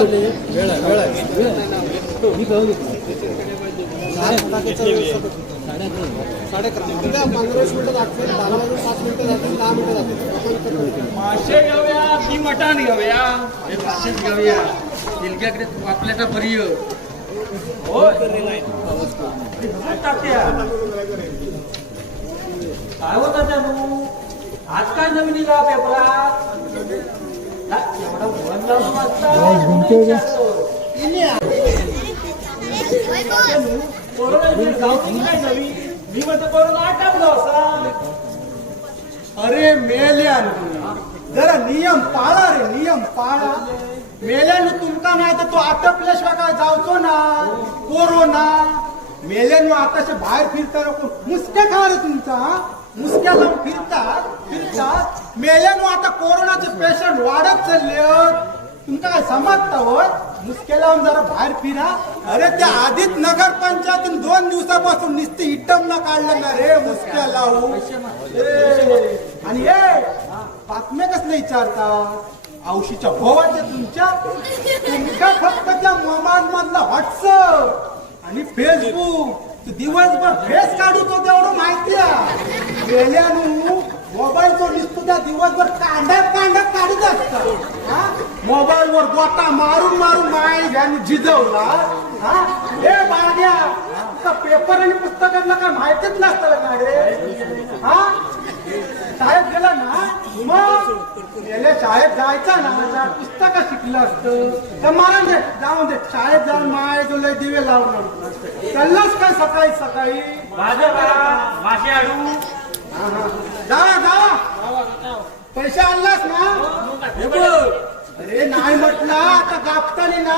मासे घेऊया की मटण घेऊया? मासेच घेऊया. दिलक्याकडे आपल्याला बरी काय होता त्या आज काय नवीन निघा पेपरात? एवढा वन लावून वाचता काय नवीन? मी म्हणतो कोरोना आटापला असा. अरे मेल्यान जरा नियम पाळा रे, नियम पाळा. मेल्यानं तुमका नाही तर तो आटपल्याशिवाय काय जावचो ना. कोरोना मेल्यानं आताशे बाहेर फिरता मुसक्या खा रे तुमचा. मुसक्या लावून फिरतात मेल्यानं आता कोरोनाचे पेशंट वाढत चालले. तुमका काय समजता होय? मुसक्या लावून जरा बाहेर फिरा. अरे त्या आधीच नगर पंचायतीन 2 दिवसापासून नुसती इटमला काढलं ना रे मुसक्या लावून. आणि बातम्या कसले विचारतात? औशीच्या भोवाच्या तुमच्या फक्त त्या मोबाईल मधला व्हॉट्सअप आणि फेसबुक दिवसभर फेस काढू तो तेवढं माहिती आहे. गेल्यानु मोबाईलचो दिसतो त्या दिवसभर कांडत काढत असतात. मोबाईल वर गोटा मारून माय घ्याने झिजवला. हे बाळग्या पेपर आणि पुस्तकातलं काय माहितीच नसतं का रे? शाळेत गेला ना मग गेल्या शाळेत जायचा ना पुस्तकं शिकलं असतं तर मला दे जाऊन दे. शाळेत जाऊन माय तुला दिवे लावून चाललास काय सकाळी सकाळी? मासे आडू जावा पैसे आणलास ना? अरे नाही म्हटलं आता कापतानी ना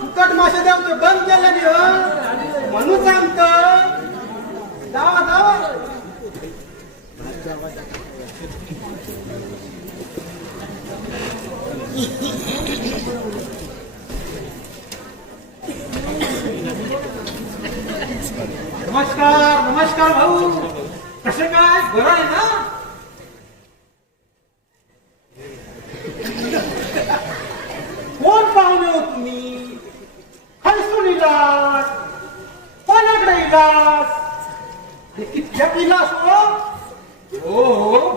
फुकट मासे द्यावतो बंद केलं म्हणून सांगतो. जावा नमस्कार भाऊ. कसे काय? बरं आहे ना? कोण पाहुणे हो तुम्ही? खैसून इलास? कोणाकडे इलास? कितक्यात इलास हो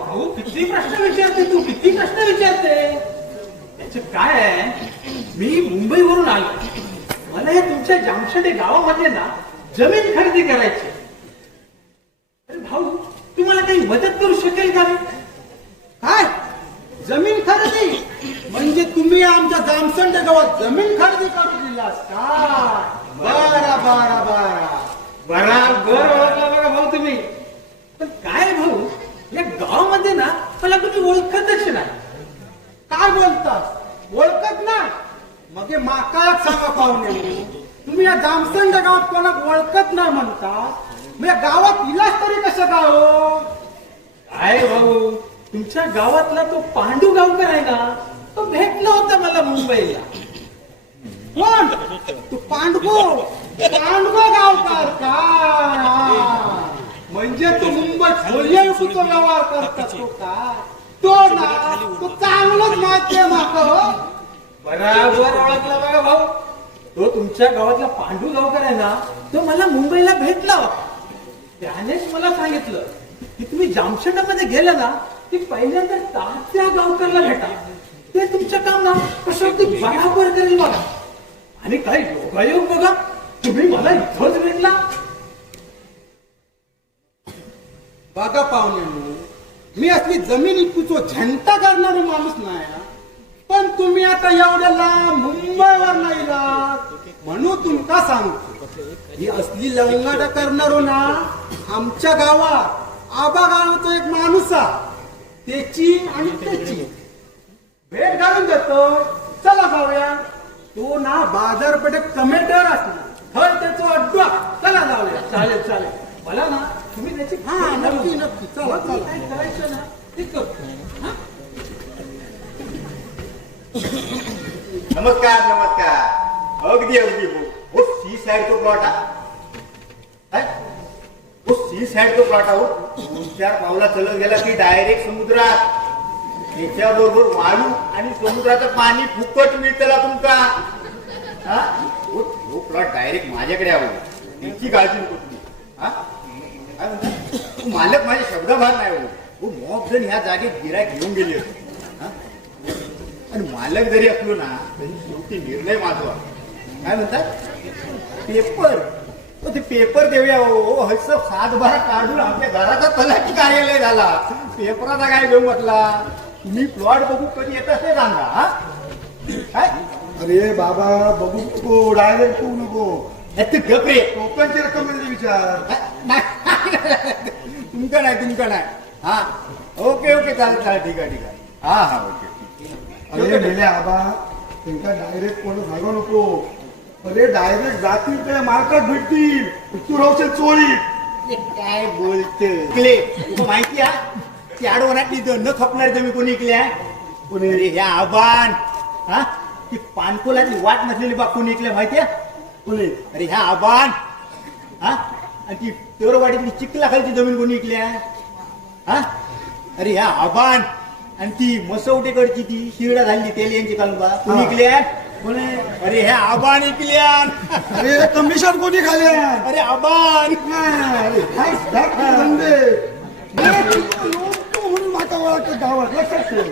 भाऊ किती प्रश्न विचारते तू. किती प्रश्न विचारते. त्याच काय आहे? मी मुंबईवरून आलो. मला हे तुमच्या जामखेडे गावामध्ये ना जमीन खरेदी करायची. अरे भाऊ तुम्हाला काही मदत करू शकेल का? काय जमीन खरेदी? म्हणजे तुम्ही आमच्या जामसंडे गावात जमीन खरेदी करून दिलास का? बराबर ओळखला बघा भाऊ तुम्ही. पण काय भाऊ या गावामध्ये ना मला तुम्ही ओळखतच नाही. काय बोलतास? ओळखत ना? मग हे माकाच सांगा पाहुणे. तुम्ही या जामसंडे गावात कोणाक ओळखत नाही म्हणता मग या गावात इलाज तरी कसं का हो? काय भाऊ तुमच्या गावातला तो पांडू गावकर आहे ना तो भेटला होता मला मुंबईला. कोण? तू पांडगो गावकार का? म्हणजे तू मुंबईत छोले विकूचा व्यवहार करतात तो का? तो ना तो चांगलंच माहिती आहे माका. बराबर ओळखला बघा भाऊ. तो तुमच्या गावातला पांडू गावकर आहे ना तो मला मुंबईला भेटला होता. त्यानेच मला सांगितलं की तुम्ही जामखेडामध्ये गेला ना की पहिल्यांदा तात्या गावकरला भेटा. ते तुमचं काम ना कसं ते बराबर करेल बघा. आणि काही योगायोग बघा तुम्ही मला इथंच भेटला. बघा पाहुणे मी असली जमीन इकूचो झंटा करणारा माणूस नाही. पण तुम्ही आता एवढ्या लांब मुंबईवर नाही म्हणून तुमका सांगतो ही असली लंगाडा करणारो ना आमच्या गावात आबा गावाचा एक माणूस त्याची आणि त्याची भेट घालून देतो. चला जाऊया. तो ना बाजारपेठेत कमेटर असणार हय त्याचा अड्डा. चला जाऊया. चालेल मला ना तुम्ही त्याची नक्की चला काय करायचं ना ते करतो. नमस्कार अगदी हो सी साइड तो प्लॉट सी साइड तो प्लॉट आहो. 2-4 पावला चलत गेला की डायरेक्ट समुद्रात. त्याच्याबरोबर वाळू आणि समुद्राचं पाणी फुकट मिळतला तुमका. डायरेक्ट माझ्याकडे यावं त्याची काळजी नको तुम्ही. हा? काय म्हणता? तू मालक माझे शब्दभार नाही हो मॉब जण ह्या जागेत गिरायक घेऊन गेले होते. हा? आणि मालक जरी असलो ना तरी शेवटी निर्णय माझा. काय म्हणतात पेपर ते पेपर देऊया हो हस सातबारा काढून आपल्या घराचा तलाठी कार्यालय झाला. पेपराचा काय घेऊन म्हटला तुम्ही प्लॉट बघू कधी येतात ते सांगा. हा? काय अरे बाबा बघू नको डायरेक्ट तू नको ते गपरे कोकणची रक्कम म्हणजे विचार तुमका नाही हा ओके चालेल ठीक आहे हा ओके अरे मेले आबा त्यांका डायरेक्ट कोण सांगू नको. अरे डायरेक्ट जातील ते मार्केट भेटतील तू राहशील चोळीत. काय बोलत क्ले तुला माहिती आहे ती आडवणातली न खपणारी तुम्ही कोणी इकल्या कोणी? अरे ह्या आबान हा ती पानकोलाची वाट नसलेली बा कोणी इकल्या माहिती आहे कोणी अरे ह्या आबान हा आणि ती तेवढवाडीतली चिखलाखालची जमीन कोणी इकल्या हा अरे ह्या आबान आणि ती मसवटेकडची ती शिरडा झाली तेलियांची कालुबा कोणी इकल्या कोणी अरे ह्या आबान इकल्या अरे कमिशन कोणी खाले अरे आबान धंदे म्हणून माका ओळखत गावात लक्षात ठेव.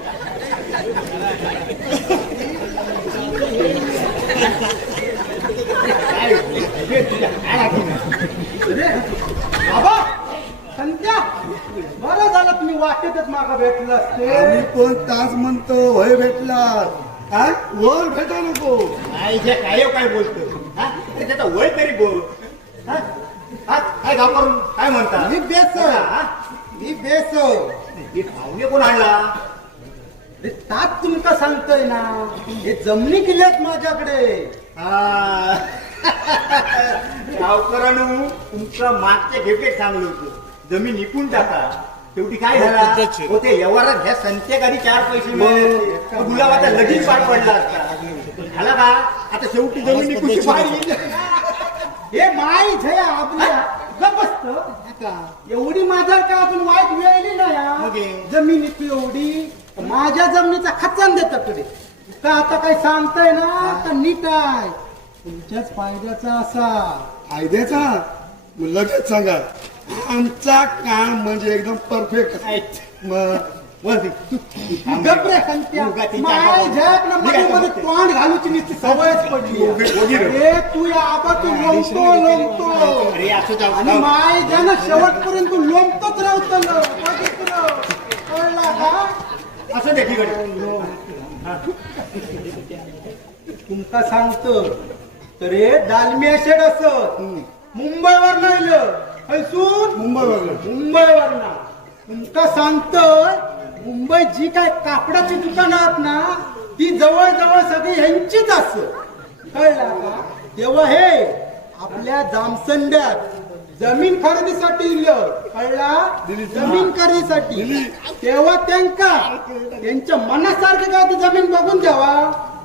बाबा संत्या बरं झालं तुम्ही वाटेतच मागा भेटलं असते. आम्ही पण तास म्हणतो वय भेटला काय वर भेटा नको. काय बोलतो हा अरे त्याचा वय तरी बोल हा? हा? काय गाव करून काय म्हणता मी बेसो हा? मी बेसो हे पाहुणे कोण आणला अरे तात तुमका सांगतोय ना हे जमिनी केल्यात माझ्याकडे. हा गावकरांनो तुमचं मागचे घेपेट चांगलं होतं जमीन विकून टाका शेवटी काय झाला होते व्यवहारात ह्या संत्याकारी 4 पैसे मिळाले गुलाबाचा लगीन पाठ पडला असता झाला का आता शेवटी जमीन विकूची पाहिजे. हे माई झया आपल्या गपस्त एवढी माझ्या का अजून वाईट वेळ येईल ना या मग हे? जमिनीची एवढी माझ्या जमिनीचा खचान देतात कडे का आता काही सांगताय ना तर नीट आहे तुमच्याच फायद्याचा असा फायद्याचा मग लगेच सांगा आमचा काम म्हणजे एकदम परफेक्ट. मग गपरे संत्या माय झयाक ना मध्ये मध्ये तोंड घालूची नुसती सवयच पडली. अरे तू या आबा तू लोंबतो अरे असं जाऊ आणि माय ज्यानं शेवटपर्यंत तू लोंबतोच राहतो कळला का असं देखीकडे तुमका सांगतो तर हे दालमिया शेड असत मुंबईवर नाही हैसून मुंबईवर ना तुमका सांगतोय मुंबईत जी काय कापडाची दुकानं आहेत ना ती जवळ सगळी ह्यांचीच असत कळला का तेव्हा हे आपल्या जामसंड्यात जमीन खरेदीसाठी दिलं कळला जमीन खरेदीसाठी तेव्हा त्यांच्या मनासारखं काय ती जमीन बघून द्यावा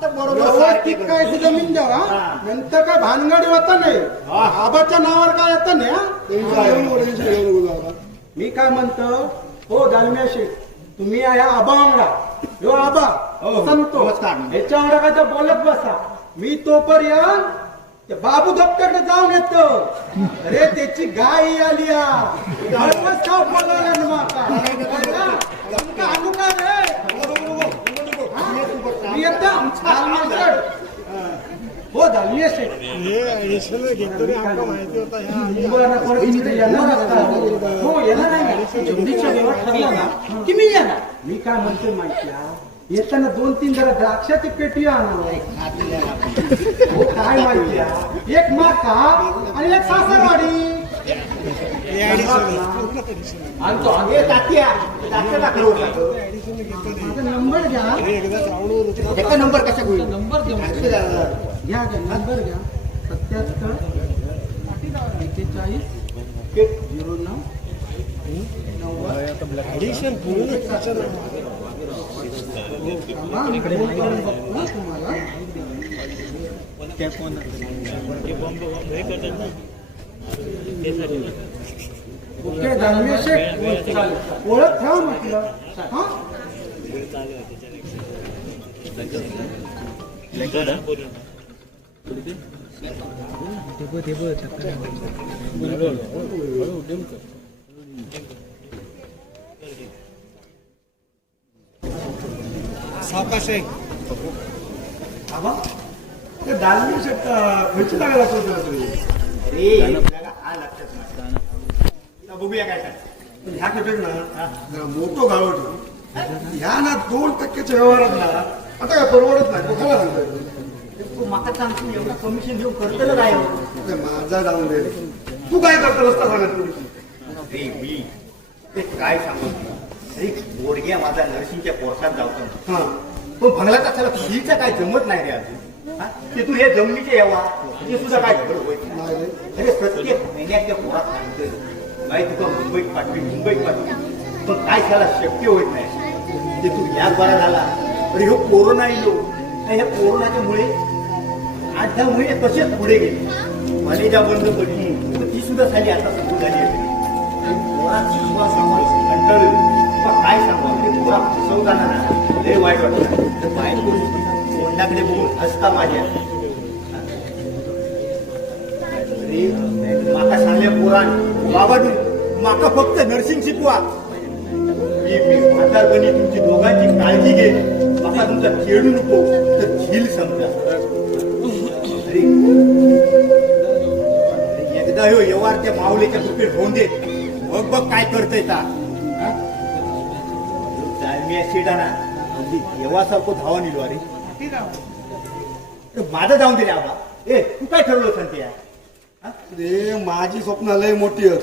व्यवस्थित काय ती जमीन द्यावा नंतर काय भानगडी होता नाही आबाच्या नावावर काय येतं ना. मी काय म्हणतो हो दालमिया शेठ तुम्ही या आबा वांगडा हो आबा सांगतो ह्याच्या वांगडा काय तर बोलत बसा मी तोपर्यंत ते बाबू दप्तरकडे जाऊन येतो. अरे त्याची गाय आली आणू का रे मी येतो हो दालमिया शेठ हो येणार नाही की मी येणार. मी काय म्हणतो माहिती येताना 2-3 जरा द्राक्षाची पेटी आणा हो काय माहिती एक माका आणि एक सासरवाडी आणतो हे तात्या माझा नंबर घ्या एका नंबर कशा होईल नंबर घ्या नंबर घ्या 77 41 09 ओके दालमिया शेठ ओळख ठेवा म्हटलं हा सावकाश आहे आबा ते डालमी शेट खर्च लागायला सोडतो तुम्ही अरे आपल्याला हा लक्षात नाही आता बघूया काय काय पण ह्या खेपेक ना जरा मोठं गाव ठेवू ह्या ना 2% व्यवहारात ना आता काय परवडत नाही कोणाला सांगतोय तू माका सांगतो एवढं कमिशन घेऊन करतो काय हो? ते माझा जाऊन दे तू काय करतो रस्ता सांगत तू अरे मी ते काय सांगू तुला? अरे बोडग्या माझा नर्सिंगच्या कोर्सात जावतो हा पण भंगलाचा त्याला फीचा काय जमत नाही रे अजून हा? ते तू हे जमिनीचे यावा ते सुद्धा काय घड होत नाही नाही रे. अरे प्रत्येक महिन्यात त्या पोरात सांगतोय बाई तुका मुंबईत पाठवी पण काय त्याला शक्य होत नाही ते तू याच बरा झाला अरे ह्यो कोरोना येलो आणि ह्या कोरोनाच्या मुळे 8-10 महिने तसेच पुढे गेले कॉलेजा बंद पडली तर ती सुद्धा झाली आता सुरू झाली आहे पोराची सुद्धा सांभाळ कंटाळली तुला काय सांगू ते पोरा फसवताना ना लय वाईट वाटतं तर बाहेर तोंडाकडे बघून हसता माझ्या अरे माका सांगल्या पोरान बाबा माका फक्त नर्सिंग शिकवा मी म्हातारपणी तुमची दोघांची काळजी घे माका तुमचा खेळू नको तर झील समजा अरे एकदा ह्यो व्यवहार त्या माऊलीच्या कुपीत होऊन दे मग बघ काय करतय ता दालमिया शेडा ना अगदी देवासारखं धावा निलो अरे माझं जाऊन दे रे आबा ए तू काय ठरवलं सांगते या रे माझी स्वप्न लय मोठी आहेत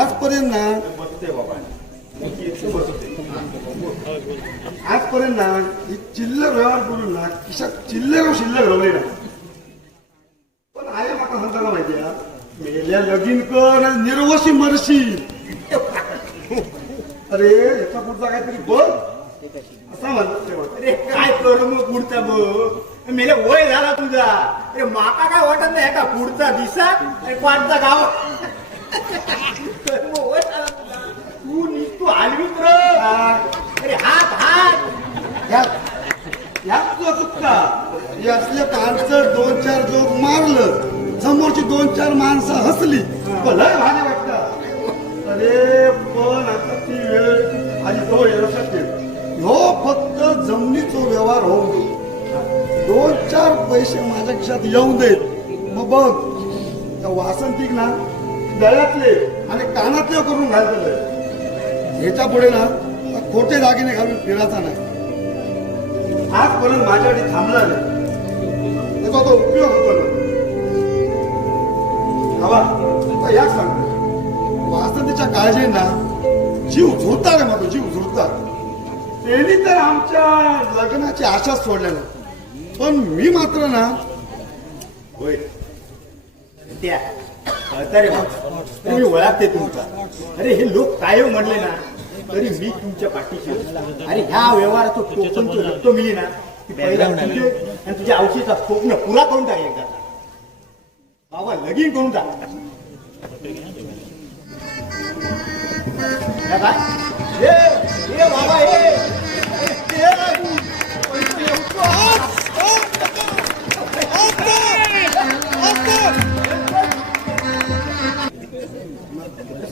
आजपर्यंत ना बसते बाबा आजपर्यंत ना ही चिल्लर व्यवहार करून ना खिशात शिल्लर रवले ना पण आहे माका सांगताना माहिती आहे मेल्या लगीन कर आणि निर्वशी मरशील अरे याचा पुढचा काहीतरी बघ असा म्हणतात तेव्हा अरे काय करू मग पुढचा बघ मेले वय झाला तुझा अरे माका काय वाटत नाही का पुढचा दिसा आणि पाचचा गाव मग वय झाला तुझा. तू निघतो हलवीत र अरे हात यात तुला चुकता हे असले माणसं 2-4 जोक मारलं समोरची 2-4 माणसं हसली पण लय भारी वाटतं अरे पण आता ती वेळ आली तो लक्षात ठेव हो फक्त जमिनीचा व्यवहार होऊन 2-4 पैसे माझ्या खिशात येऊन देत मग बघ त्या वासंतिक ना गळ्यातले आणि कानातले करून घालतलं ह्याच्या पुढे ना खोटे दागिने घालून फिरायचा नाही आजपर्यंत माझ्याकडे थांबला नाही त्याचा तो उपयोग होतो ना हवा याच सांगतो वासंतीच्या काळजींना जीव झुरता रे माझा जीव झुरता त्यांनी तर आमच्या लग्नाची आशाच सोडल्या नाही पण मी मात्र ना होय त्या कळतं रे बाबा. तुम्ही ओळखते तुमचा अरे हे लोक काय हो म्हणले ना तरी मी तुमच्या पाठीशी आहे. अरे ह्या व्यवहाराचं टोकन तो रक्त मिली ना की पहिला तुझे आणि तुझ्या औषधीचा स्वप्न पुरा करून टाक एकदा बाबा लगीन करून टाक या काय ए बाबा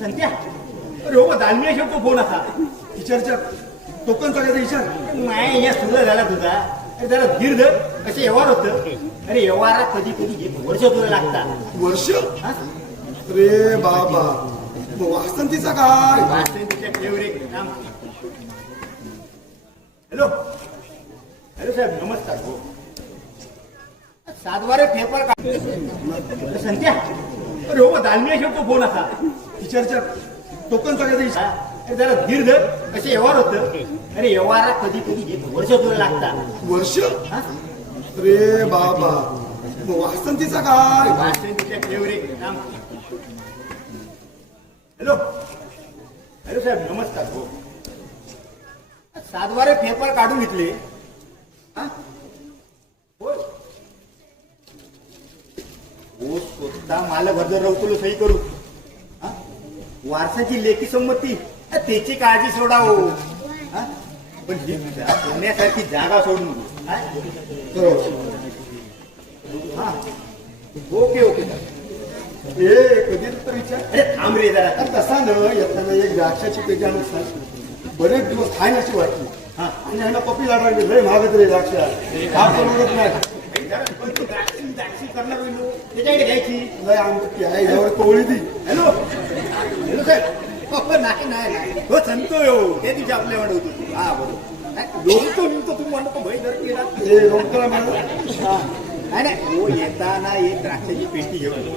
संत्या अरे हो दालमिया शेवटो फोन असा टीचरच्या टोकनचा काय विचार नाही या सुरू झाला तुझा अरे जरा धीर धर असे व्यवहार होत अरे व्यवहारात कधी कधी 1 वर्ष तुला लागतात वर्ष हा? रे बाबा मग वासंतीचा काय वासंतीच्या फेवरेट नाम हॅलो हॅलो साहेब नमस्कार हो सातवारे पेपर का संत्या अरे हो दालमिया शेवटो फोन असा टीचरच्या टोकनचा काय विचार अरे जरा धीर धर असे व्यवहार होत अरे व्यवहारात कधी कधी 1 वर्ष तुला लागतात वर्ष हा? रे बाबा मग वासंतीचा काय वासंतीच्या फेवरेट नाम हॅलो हॅलो साहेब नमस्कार हो सातवारे पेपर काढून घेतले हा? होय. हो स्वतः मला भरदर रवतलो सही करू हा? वारसाची लेखी संमती त्याची काळजी सोडा हो हा? पण ही सोन्यासारखी जागा सोडून हा? बरोबर ओके ओके ए कधी तर विचार अरे थांब रे जरा आता तसा न येताना एक द्राक्षाची पेटी आणून सांग बरेच दिवस खाय अशी वाटली हा. आणि ह्याला पपी लाटायला लय महागत रे द्राक्ष हा परवडत नाही पण तू द्राक्षी करणार होईल हो. त्याच्याकडे घ्यायची लय आमची आहे यावर कोवळी ती हॅलो हॅलो सर नाही नाही नाही हो संतो हो ते तुझ्या आपल्या वाढवतो तू हा बरोबर लोकतो मिळतो तू म्हणतो भय जर केला ए लोकला मला नाही नाही हो येताना एक द्राक्षाची पेटी घेऊन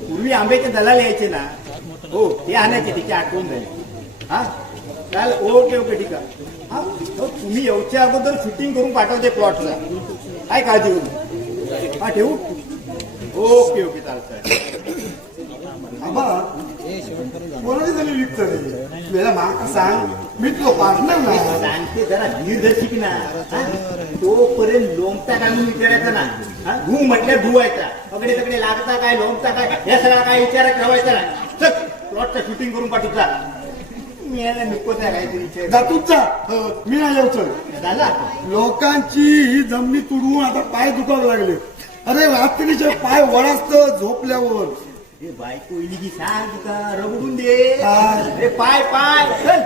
पूर्वी आंब्याचे दलाल यायचे ना हो ते आणायचे त्याची आठवण झाली हा चाल ओके ओके ठीक आहे हा हो, तुम्ही येऊच्या अगोदर शूटिंग करून पाठवते प्लॉटला काय काळजी करू हा ठेवू ओके ओके चालतंय आबा कोणाची जमीन विकत रे तुला माका सांग मी तुला पार्टनर ना सांगते जरा धीर शिक ना हा? तोपर्यंत लोमता काय म्हणून विचारायचा ना हा? धू म्हटल्या धुवायचा अगडे तकडे लागता काय लोमता काय या सगळा काय विचारात ठेवायचा ना चल प्लॉटचा शूटिंग करून पाठवता मी याला नको त्या काहीतरी जातूचा मी नाही येऊ चल झाला लोकांची ही जमिनी तुडवून आता पाय दुखायला लागले अरे रात्रीचे पाय वळास्त झोपल्यावर हे बायको इली की सांग का रगडून दे काय? अरे पाय पाय चल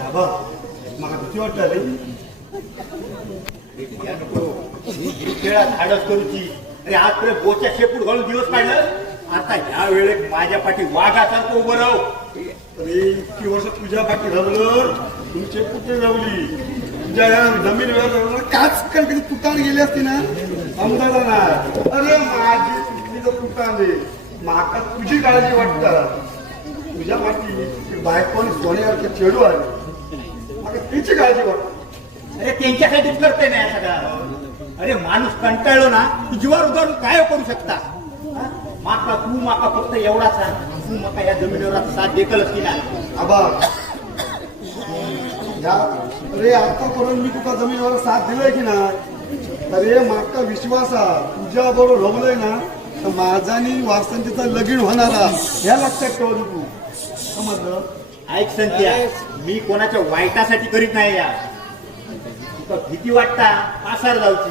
आबा मला भीती वाटत या नको. ही खेळा धाडस करूची अरे आजपर्यंत बोच्या शेपूट घालून दिवस काढलं आता ह्या वेळेत माझ्या पाठी वाघासारखं उभं राहू अरे इतकी वर्ष तुझ्या पाठी रवलं तुमचे कुठे रवली तुझ्या या जमीन वेळेला काच कधी तुटान गेली असती ना समजायला ना अरे माझी तुटली तर तुटाने माका तुझी काळजी वाटत तुझ्या पाठी बायकोने सोन्यासारखे चेडू आले माका तिची काळजी वाटत अरे त्यांच्यासाठीच करते ना या सगळा अरे माणूस कंटाळलो ना तू जीवावर उदाहरण काय करू शकता हा? माका तू माका फक्त एवढा सांग तू माका या जमिनीवर साथ देखलच की नाही आबा या अरे आतापर्यंत मी तुका जमिनीवर साथ दिलाय की ना अरे माका विश्वास हा तुझ्या बरोबर रवलंय ना तर माझा आणि वासंतीचा लगीन होणारा ह्या लक्षात ठेव तू समजलं ऐक संत्या मी कोणाच्या वाईटासाठी करीत नाही या तुका भीती वाटता पासार जाऊची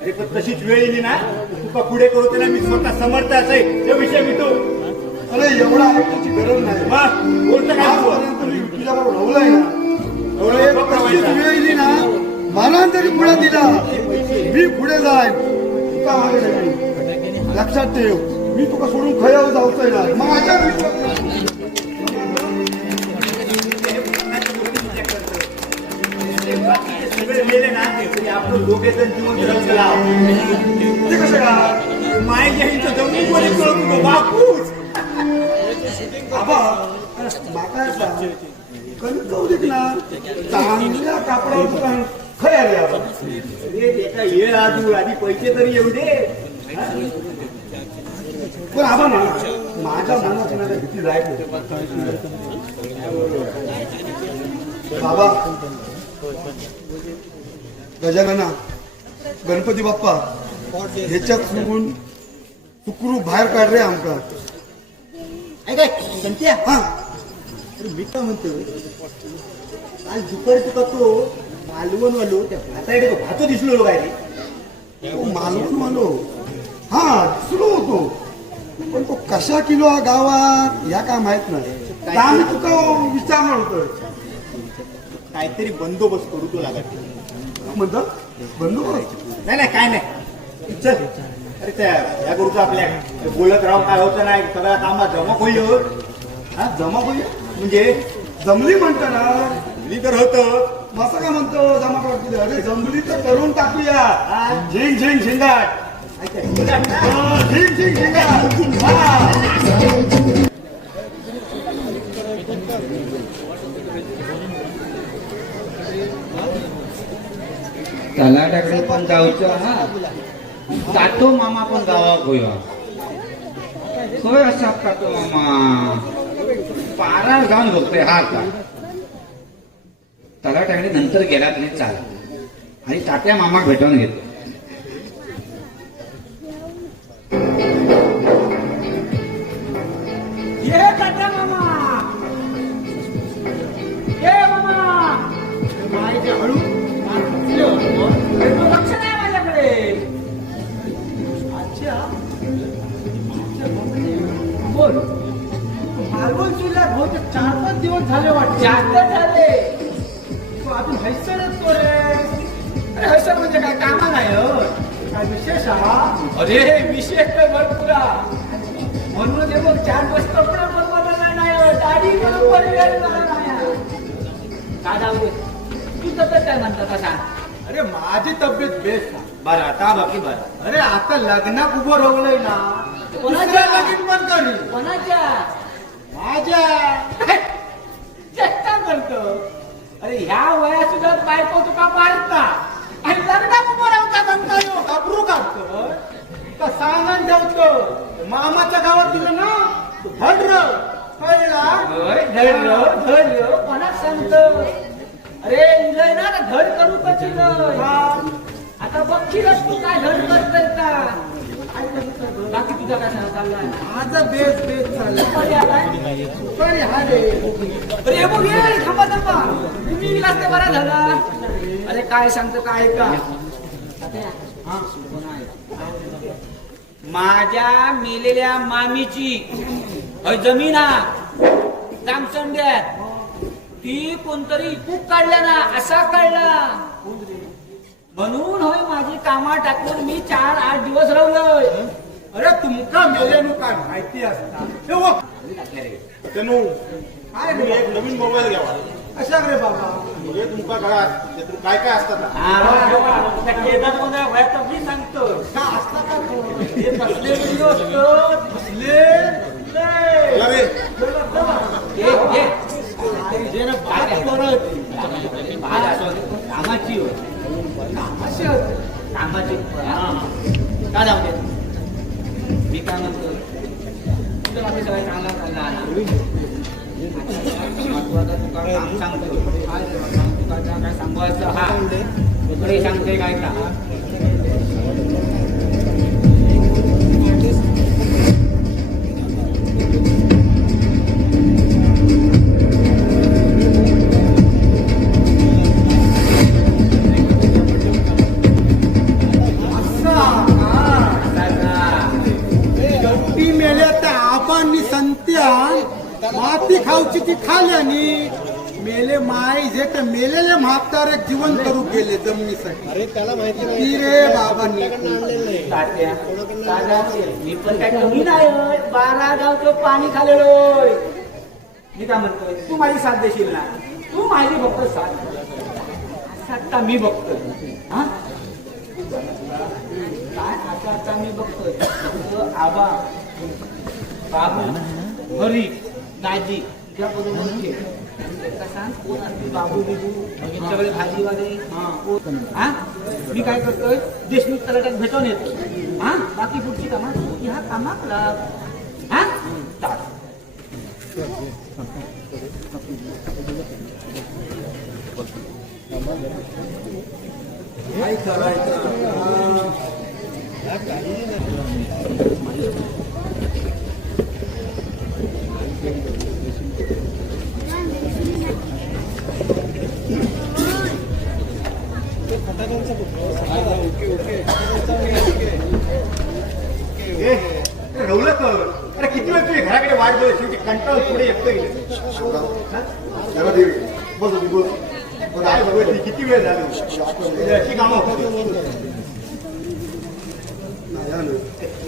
अरे पण तशीच वेळ येईल ना तुका पुढे करू त्याला मी स्वतः समर्थ असेल तो विषय मिटू अरे एवढा ऐकण्याची गरज नाही मग बोलतं काय तू? आजपर्यंत मी तुझ्या बरोबर रवलंय ना एवढं अरे नको तशीच प्रवाहायचा. वेळ येईल ना मला तरी पुढे दिला मी पुढे जाईन तुका मागे नाही. लक्षात ठेव मी तुका सोडून खयावर जाऊचंय ना माझ्या विश्वास सगळे गेले ना तरी आपण दोघेजण जीवन रंगला ते कसं का माय घ्यायचं जमीन कोणी कळतो बापूच आबा माका सांग कमी कौलिक ना चांगल्या कापडावर दुकान खऱ्या रे आबा अरे एका येळ आजू आधी पैसे तरी येऊ दे हा? पण आबा ना माझ्या मनाची ना त्या भीती जायची बाबा गजानना गणपती बाप्पा ह्याच्यात चुकून सुखरूप बाहेर काढ रे आमका ऐकाय संत्या हा अरे मी काय म्हणतो काल दुपारी तुका तो मालवण वालो त्या भाताकडे तो भातो दिसलो काय रे तो मालवण मालो हा सुरू होतो पण तो कशा किलो हा गावात या काय माहित नाही तर आम्ही तुका विचारणार होतो काहीतरी बंदोबस्त करू तो लागत म्हणतात बंदोबस्त नाही नाही काय नाही चल अरे त्या या करूचा आपल्या बोलत राहून काय होतं नाही सगळ्या कामात जमा होईल हा जमा होईल म्हणजे जमली म्हणता ना मी तर होतं मसा काय म्हणतो जमा करतो अरे जमली तर करून टाकूया झिंग झिंग झिंगाट झिंग झिंग झिंगाट हा. तलाट्याकडे पण जाऊचं हा तातो मामा पण गावाक होया खंय आसा तातो मामा पारार जाऊन झोपते हा का तलाट्याकडे नंतर गेला तरी चाल आणि तात्या मामाक भेटून घेतो ये तात्या मामा ये मामा मायचे हळू मारले होतो. अरे तो लक्ष नाही माझ्याकडे. अच्छा बोल. मार्बल जिल्ह्यात होते 4-5 दिवस झाले वाटते. जास्त झाले. तू अजून हैसर येतो रे. अरे हसं म्हणजे काय कामा नाही हो. काय विशेष हा? अरे विशेष काय भरपूर आहे. म्हणून हे बघ 4 दिवस कपडे पण बदलला नाही हो. दाढी पण परिवार झाला नाही. का जाऊ दे. तू तब्येत काय म्हणतो का सांग. अरे माझी तब्येत बेस्ट आहे. बरं आता बाकी बरं. अरे आता लग्नात उभं राहिलंय ना. कोणाच्या? दुसऱ्या लगीन पण करी. कोणाच्या माझ्या. चेष्टा करतो. अरे ह्या वयात सुद्धा बायको तुका पाळता आणि लग्नात उभं राहता म्हणता येऊ. अब्रू काढतो का सांगण ठेवतो. मामाच्या गावात दिलं ना तू भद्र कळला. धैर्य कोणाक सांगतो. अरे इलय ना धड करू कचिल. आता बघशीलच तू काय धड करतोय का. बाकी तुझा काय सांग चाललाय. माझं बेस बेस चाललं. दुपारी आलाय. पण हा रे अरे हे बघ ये थांबा थांबा. तुम्ही गेलास ते बरा झाला. अरे काय सांगतो काय का. हा, कोण आहे? माझ्या मेलेल्या मामीची जमीन जामचंड्यात ती कोणतरी इकूक काढल्या ना असा कळला. म्हणून होय माझी कामा टाकून मी 4-8 दिवस राहिलोय. अरे तुमका मेल्यानु काय माहिती असता. हे बघ तनु काय मी रे एक नवीन मोबाईल घ्यावा. कशा रे बाबा. म्हणजे तुमका घरात त्यातून काय काय असतात ना. मी सांगतो का असता का तो? हे कसले व्हिडिओ असतात. बसले लय. चला रे. जे ना बात करत कामाची होय. अशी होती. कामाची का जाऊ दे. मी काय म्हणतो तुझं आम्ही सगळं चांगला चालला महत्वाचं तुका काम सांगतो. तुका काय सांगवायचं हा दुसरे सांगते काय का. शेवटी मेल्या त्या आबांनी संत्यान माती खाऊची ती खाल्यानी मेले माय जे ते मेलेले म्हातारे जीवन करू गेले जमिनीसाठी. अरे त्याला माहिती रे बाबांनी. तात्या, मी पण काय कमी नाही 12 गावचं पाणी खाल्लेलोय. मी काय म्हणतोय तू माझी साथ देशील ना. तू माझी फक्त साथ आता मी बघतोय. हा काय आता मी बघतोय. फक्त आबा बाबू हरी दाजी त्या बरोबर सांग कोण असते. बाबू बिबू सगळे भाजीवाले हा. मी काय करतोय देशमुख तलाट्यात भेटून येतो. हा बाकी पुढची कामा ह्या कामाला हा चाल. काय करायचं. रवलं कर. अरे किती वेळ तुझ्या घराकडे वाट बघ. शेवटी कंटाळ पुढे येतोय. काय बघ किती वेळ झाली. अशी कामं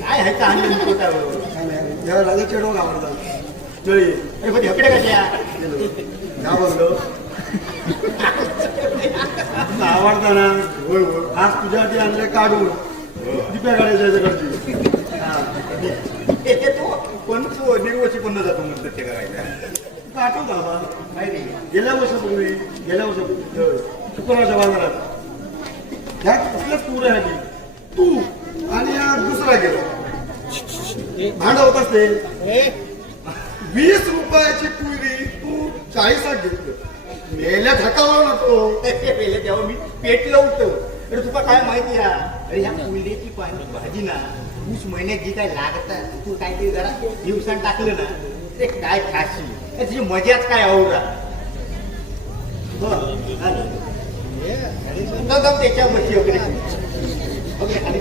काय ह्याचा आणली पोटावर. राजाचे डोग आवडतात. चळी अरे पण हकडे कशा का बघलो आवडता ना. होय होय. आज तुझ्यासाठी आणले काढून दिप्या काढायच्या कडची. तो पण तो निर्वची पण जातो म्हणतात ते करायला. आठवत बाबा काय नाही. गेल्या वर्षापूर्वी शुक्रवारच्या बाजारात ह्या कसल्याच पुढे आहे तू आणि या दुसरा गेला भांड होत असते. 20 रुपयाची पुरी तू 40 घेतलं. मेल्या धकावा नको. पहिले तेव्हा मी पेटलं होतं. अरे तुला काय माहिती आहे. अरे ह्या कुलड्याची भाजी ना ऊस महिन्यात जी काय लागतात तू काहीतरी जरा दिवसांनी टाकलं ना ते काय खाशी त्याची मजाच काय आवडा. जाऊ त्याच्या मशी वगैरे वगैरे खाली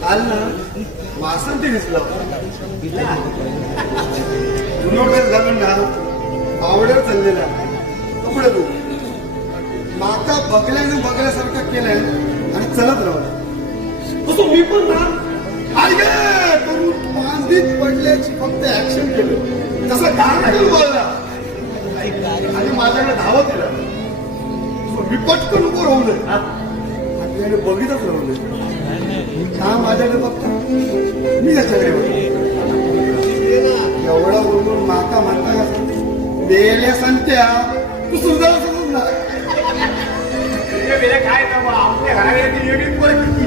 काल ना वासंती दिसला दिला. जुनो ड्रेस घालून ना पावड्यावर चाललेला कपडे तू माका बघल्यासारखं केलंय आणि चलत राहू तसं मी पण ना आई गे करून मांदीत पडल्याची फक्त ऍक्शन केलं तसं गाणं बोलला आणि माझ्याकडे धावत केला मी पटकन उभं राहू आणि त्याने बघितच राहू हा माझ्याकडे बघतो मी त्याच्याकडे एवढा बोलून माका म्हणता बेल्या संत्या तू सुद्धा समजणार काय ना आमच्या घराकडे वेगळीच परिस्थिती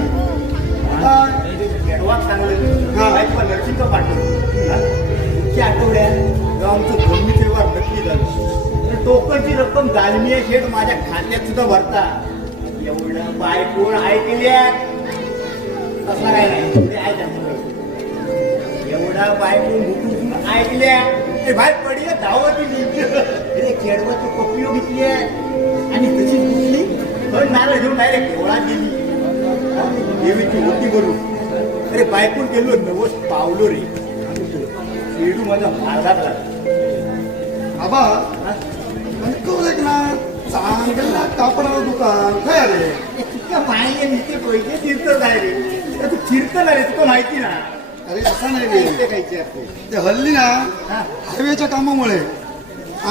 नर्सिंग पाठवल्या आठवड्यात आमचं जमिनीचे व्यवहार नक्की झालं टोकनची रक्कम दालमी शेठ माझ्या खात्यात सुद्धा भरता एवढं बायकोण ऐकल्या तसला काय नाही ते आहे त्याचं एवढा बायकोण उठून ऐकल्या ते बाहेर पडली धावत दिली अरे खेळवाची कॉपी घेतली आणि तशीच उठली पण नारळ घेऊन डायरेक्ट डोळा गेली देवीची होती करून अरे बायकून गेलो नवस पावलो रे शेडू माझा मार्गात बाबा कौलेक ना चांगला कापडाचं दुकान काय रे तुझ्या मायने नीचे पैसे चिरतच आहे रे तू चिरतल रे तुला माहिती ना अरे असं नाही रे ते खायचे असते ते हल्ली ना हायवेच्या कामामुळे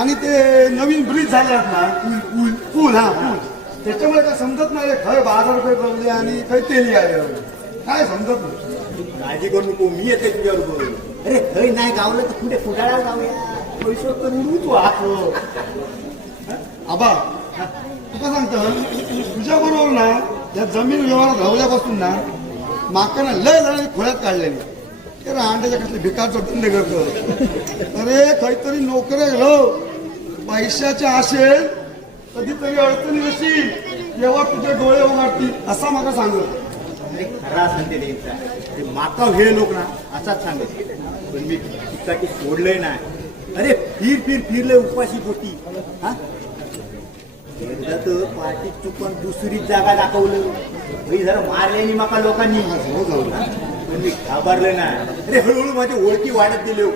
आणि ते नवीन ब्रिज झाले आहेत ना पूल त्याच्यामुळे काय समजत नाही रे खय 12 रुपये पडले आणि खय तेली आले काय समजत नाही काळजी करू नको मी येते तुझ्याबरोबर अरे खय नाही गावलं तर कुठे फुटाळा जाऊया पैसे तर उडू तू आबा तुका सांगतो तुझ्या बरोबर ना या जमीन व्यवहारात राहल्यापासून ना माका ना लय जणांनी खोळ्यात काढलेली ते अंड्याच्या कसले भिकारचा धंदे करतो अरे काहीतरी नोकऱ्या घालो पैशाच्या आशेत कधीतरी अडचणी येशील तेव्हा तुझे डोळे उघडतील असा माका सांगत अरे खरा सांगते त्यांचा ते माका हे लोक ना असाच सांगत पण मी तुझ्यासाठी सोडलंय नाही अरे फिरलंय उपाशी पोटी हा एकदा तर पार्टी चुकून दुसरी जागा दाखवलं जरा मारल्यानी माका लोकांनी पण मी घाबरलं नाही अरे हळूहळू माझी ओळखी वाढत गेलो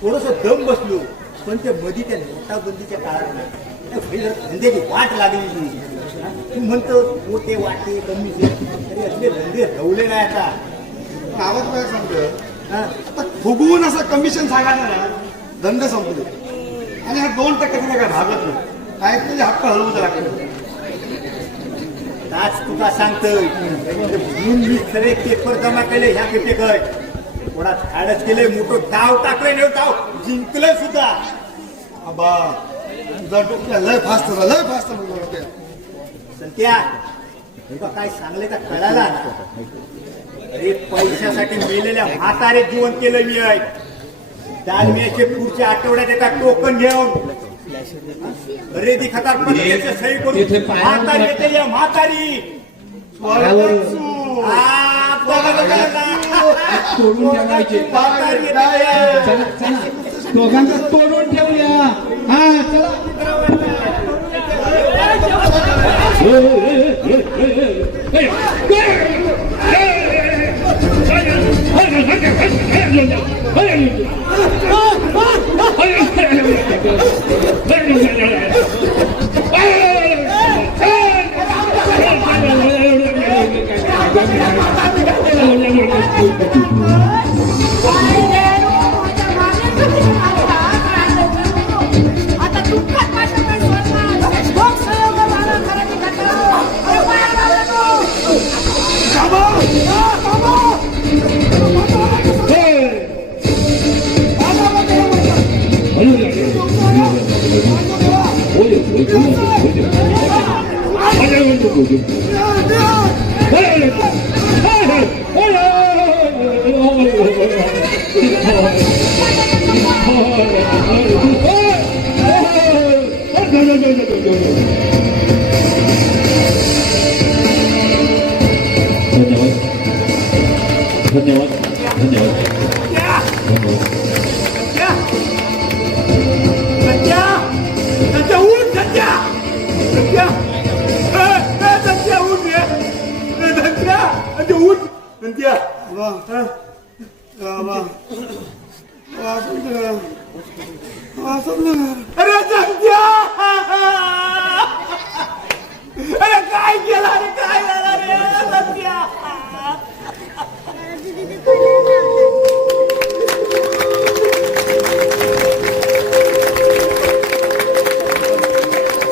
थोडस दम बसलो पण ते मध्ये त्या नोटाबंदीच्या काळात नाही धंद्याची वाट लागली तू म्हणतो मोठे वाटे कमी तरी असले धंदे रवले नाही आता गावात काय सांगतो आता फुगवून असं कमिशन सांगायचं ना धंदे संपले आणि हा 2% तुला काय भागत नाही काहीतरी हक्क हलवून लागतो आज तुका सांगतोय म्हणून मी खरे पेपर जमा केले ह्या पेपर थोडा धाडच केले मोठं डाव टाकले नाही डाव जिंकलं सुद्धा आबा तुझा डोक्या लय फास्ट डोक्या संत्या तुका काय सांगले का कळाला अरे पैशासाठी मेलेल्या म्हातारे जीवन केलं मी आहे दालम्याचे पुढच्या आठवड्यात एका टोकन घेऊन अरे ती खतार पत्त्याचे सही करून म्हातारी येते या म्हातारी तोडून ठेवायचे चला दोघांचा तोडून ठेवूया हा चला आता दुःखात माझ्या खराची धन्यवाद धन्यवाद सध्या उठ सध्या धनग्या धनग्या उठ रे धनग्या अरे उठ धनग्या वा वा वा अरे धनग्या अरे काय केलं अरे काय